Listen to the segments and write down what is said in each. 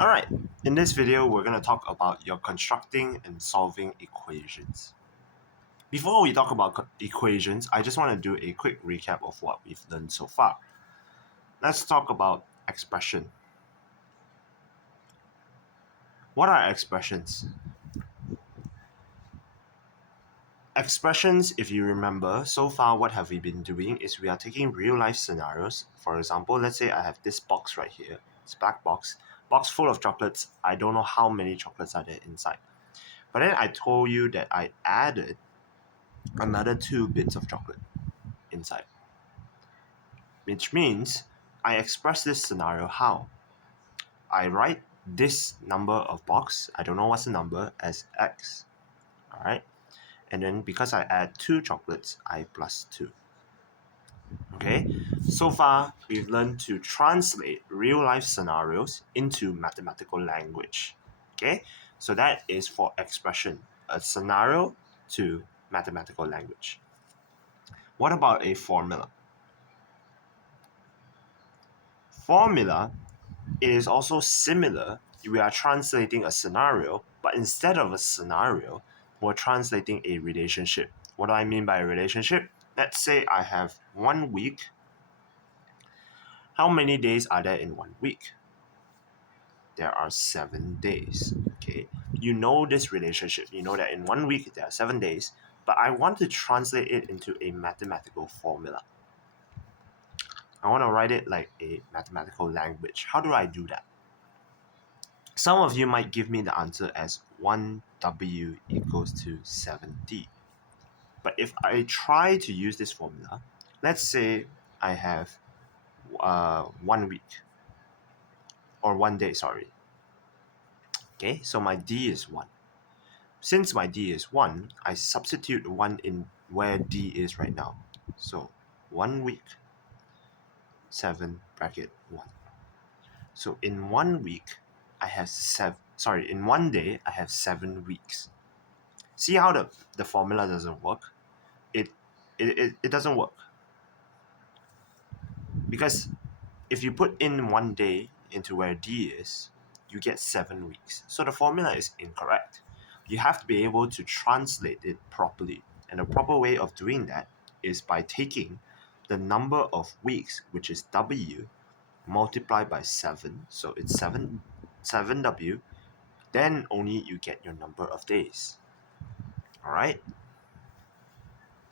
Alright, in this video we're going to talk about your constructing and solving equations. Before we talk about equations, I just want to do a quick recap of what we've learned so far. Let's talk about expression. What are expressions? Expressions, if you remember, so far what have we been doing is we are taking real life scenarios. For example, let's say I have this box right here. It's a black box full of chocolates. I don't know how many chocolates are there inside. But then I told you that I added another 2 bits of chocolate inside. Which means I express this scenario how? I write this number of box, I don't know what's the number, as x. Alright? And then because I add 2 chocolates, I plus 2. Okay? So far, we've learned to translate real life scenarios into mathematical language. Okay? So that is for expression, a scenario to mathematical language. What about a formula? Formula, it is also similar. We are translating a scenario, but instead of a scenario, we're translating a relationship. What do I mean by a relationship? Let's say I have 1 week. How many days are there in 1 week? There are 7 days. Okay, you know this relationship. You know that in 1 week there are 7 days, but I want to translate it into a mathematical formula. I want to write it like a mathematical language. How do I do that? Some of you might give me the answer as 1W equals to 7D. But if I try to use this formula, let's say I have 1 week or 1 day, sorry. Okay, so my D is 1. Since my D is 1, I substitute 1 in where D is right now. So 1 week, 7 bracket 1. So in 1 week, I have in 1 day, I have 7 weeks. See how the formula doesn't work? It doesn't work. Because if you put in 1 day into where D is, you get 7 weeks. So the formula is incorrect. You have to be able to translate it properly. And the proper way of doing that is by taking the number of weeks, which is W, multiplied by 7. So it's 7W. Then only you get your number of days. Alright?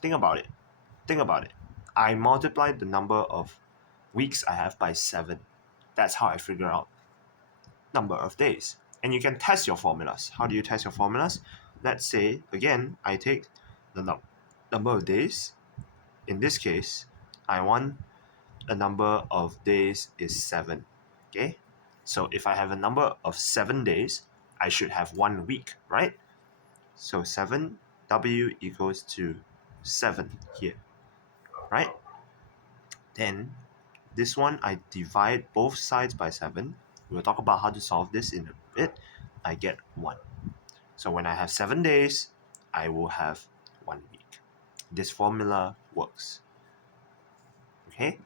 Think about it. I multiplied the number of weeks I have by 7. That's how I figure out number of days. And you can test your formulas. How do you test your formulas? Let's say, again, I take the number of days. In this case, I want a number of days is 7. Okay? So if I have a number of 7 days, I should have 1 week, right? So 7W equals to 7 here, right? Then this one, I divide both sides by 7. We'll talk about how to solve this in a bit. I get 1. So when I have 7 days, I will have 1 week. This formula works. Okay?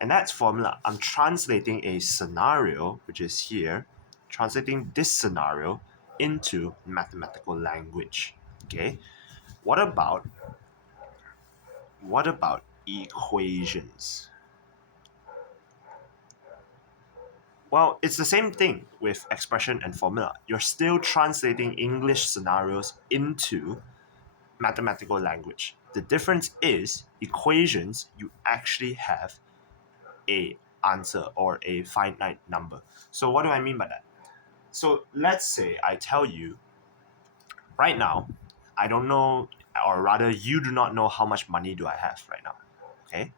And that's formula. I'm translating a scenario, which is here, translating this scenario into mathematical language. Okay? What about equations? Well, it's the same thing with expression and formula. You're still translating English scenarios into mathematical language. The difference is equations, you actually have a answer or a finite number. So what do I mean by that? So let's say I tell you right now, I don't know, or rather you do not know how much money do I have right now. Okay?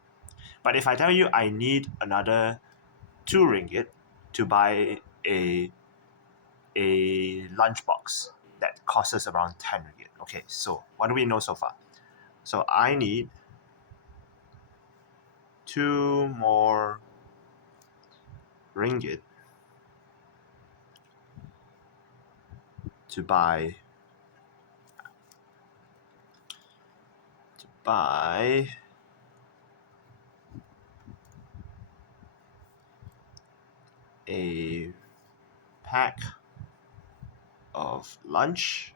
But if I tell you I need another 2 ringgit to buy a lunchbox that costs us around 10 ringgit. Okay, so what do we know so far? So I need 2 more ringgit to buy a pack of lunch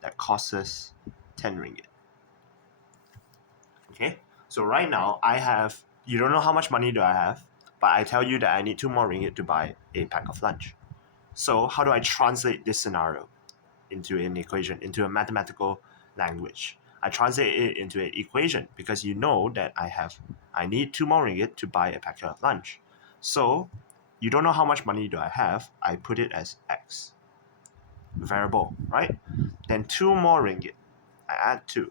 that costs us 10 ringgit. Okay, so right now you don't know how much money do I have, but I tell you that I need 2 more ringgit to buy a pack of lunch. So how do I translate this scenario into an equation, into a mathematical language? I translate it into an equation because you know that I need 2 more ringgit to buy a packet of lunch. So you don't know how much money do I have, I put it as x, variable, right? Then 2 more ringgit, I add 2,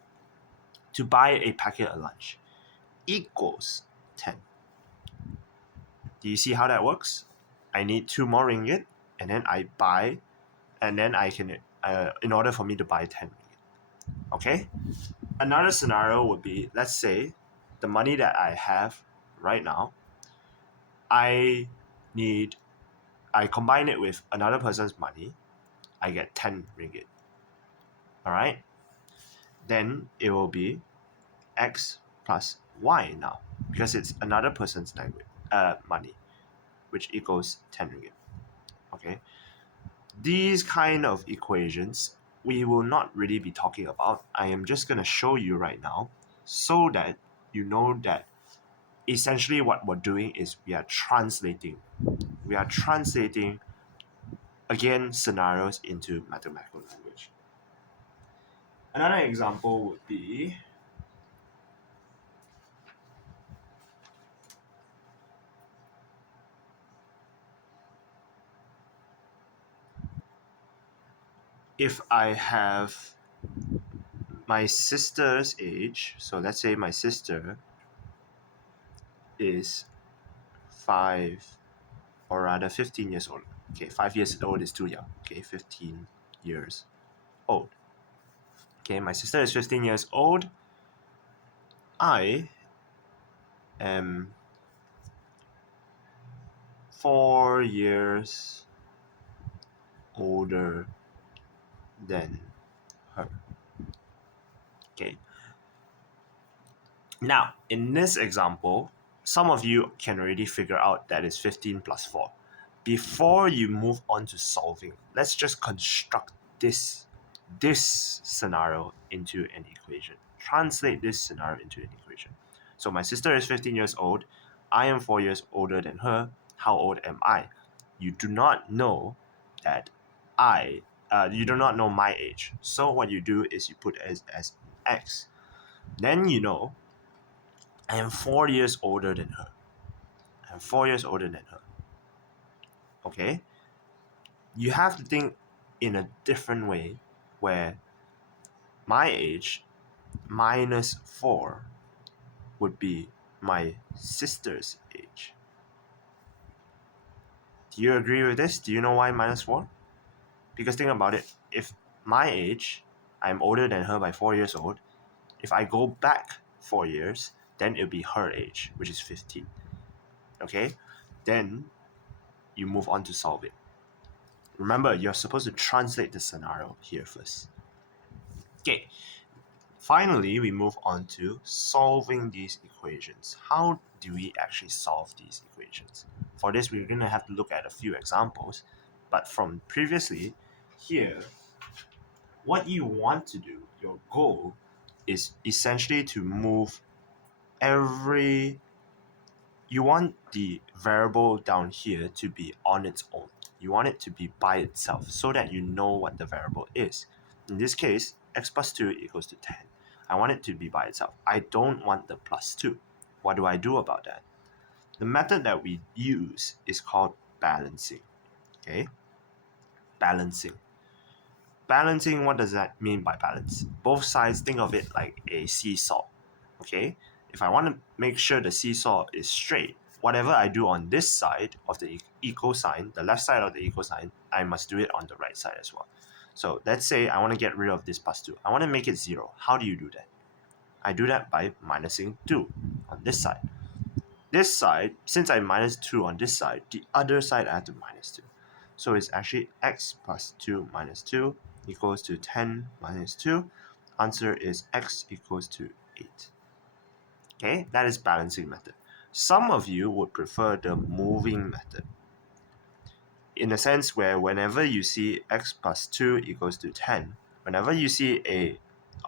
to buy a packet of lunch equals 10. Do you see how that works? I need 2 more ringgit, and then I buy, and then I can, in order for me to buy 10 ringgit. Okay? Another scenario would be, let's say, the money that I have right now, I combine it with another person's money, I get 10 ringgit. Alright? Then it will be x plus y now, because it's another person's money, which equals 10 ringgit. Okay? These kind of equations we will not really be talking about. I am just going to show you right now so that you know that essentially what we're doing is we are translating again scenarios into mathematical language. Another example would be if I have my sister's age, so let's say my sister is 15 years old. Okay, 5 years old is too young. Okay, 15 years old. Okay, my sister is 15 years old. I am 4 years older than her. Okay. Now, in this example, some of you can already figure out that it's 15 plus 4. Before you move on to solving, let's just construct this scenario into an equation. Translate this scenario into an equation. So my sister is 15 years old. I am 4 years older than her. How old am I? You do not know that you do not know my age. So what you do is you put as x. Then you know I am 4 years older than her. I'm 4 years older than her. Okay? You have to think in a different way where my age minus 4 would be my sister's age. Do you agree with this? Do you know why minus 4? Because think about it. If my age, I'm older than her by 4 years old, if I go back 4 years, then it'll be her age, which is 15. Okay? Then you move on to solve it. Remember, you're supposed to translate the scenario here first. Okay. Finally, we move on to solving these equations. How do we actually solve these equations? For this, we're going to have to look at a few examples. But from previously, here, what you want to do, your goal, is essentially to move you want the variable down here to be on its own. You want it to be by itself so that you know what the variable is. In this case, x plus 2 equals to 10. I want it to be by itself. I don't want the plus 2. What do I do about that? The method that we use is called balancing. Okay? Balancing. Balancing, what does that mean by balance? Both sides, think of it like a seesaw. Okay? If I want to make sure the seesaw is straight, whatever I do on this side of the equal sign, the left side of the equal sign, I must do it on the right side as well. So let's say I want to get rid of this plus 2. I want to make it 0. How do you do that? I do that by minusing 2 on this side. This side, since I minus 2 on this side, the other side I have to minus 2. So it's actually x plus 2 minus 2 equals to 10 minus 2. Answer is x equals to 8. Okay, that is balancing method. Some of you would prefer the moving method. in a sense where whenever you see x plus 2 equals to 10, whenever you see a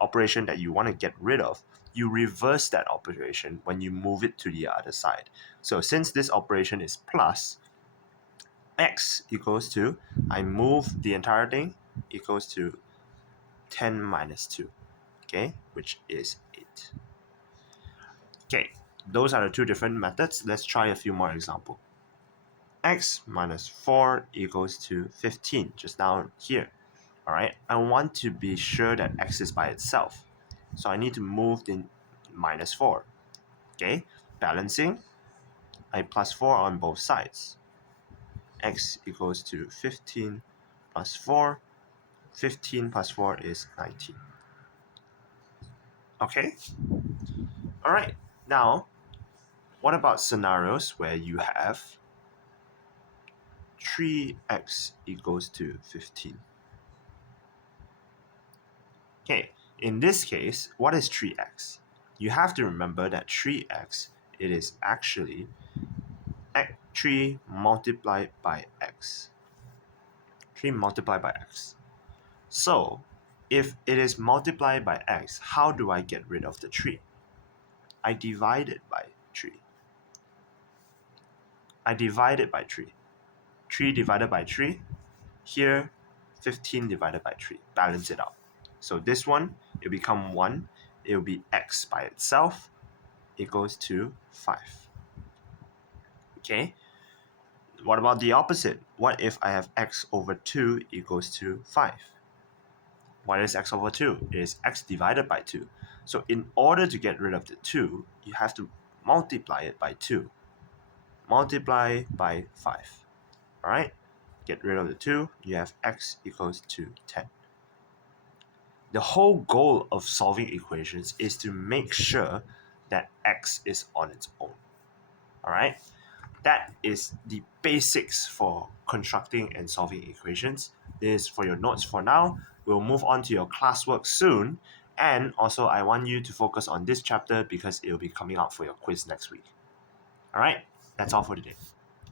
operation that you want to get rid of, you reverse that operation when you move it to the other side. So since this operation is plus, x equals to, I move the entire thing, equals to 10 minus 2, okay, which is 8. Okay, those are the two different methods. Let's try a few more examples. X minus 4 equals to 15, just down here. All right, I want to be sure that x is by itself. So I need to move the minus 4. Okay, balancing, I plus 4 on both sides. X equals to 15 plus 4. 15 plus 4 is 19. Okay, all right. Now, what about scenarios where you have 3x equals to 15? Okay, in this case, what is 3x? You have to remember that 3x, it is actually 3 multiplied by x. 3 multiplied by x. So, if it is multiplied by x, how do I get rid of the 3? I divide it by 3. I divide it by 3. 3 divided by 3. Here, 15 divided by 3. Balance it out. So this one, it will become 1. It will be x by itself equals to 5. Okay? What about the opposite? What if I have x over 2 equals to 5? What is x over 2? It is x divided by 2. So in order to get rid of the 2, you have to multiply it by 2. Multiply by 5. Alright? Get rid of the 2, you have x equals to 10. The whole goal of solving equations is to make sure that x is on its own. Alright? That is the basics for constructing and solving equations. This is for your notes for now. We'll move on to your classwork soon. And also, I want you to focus on this chapter because it will be coming out for your quiz next week. Alright? That's all for today.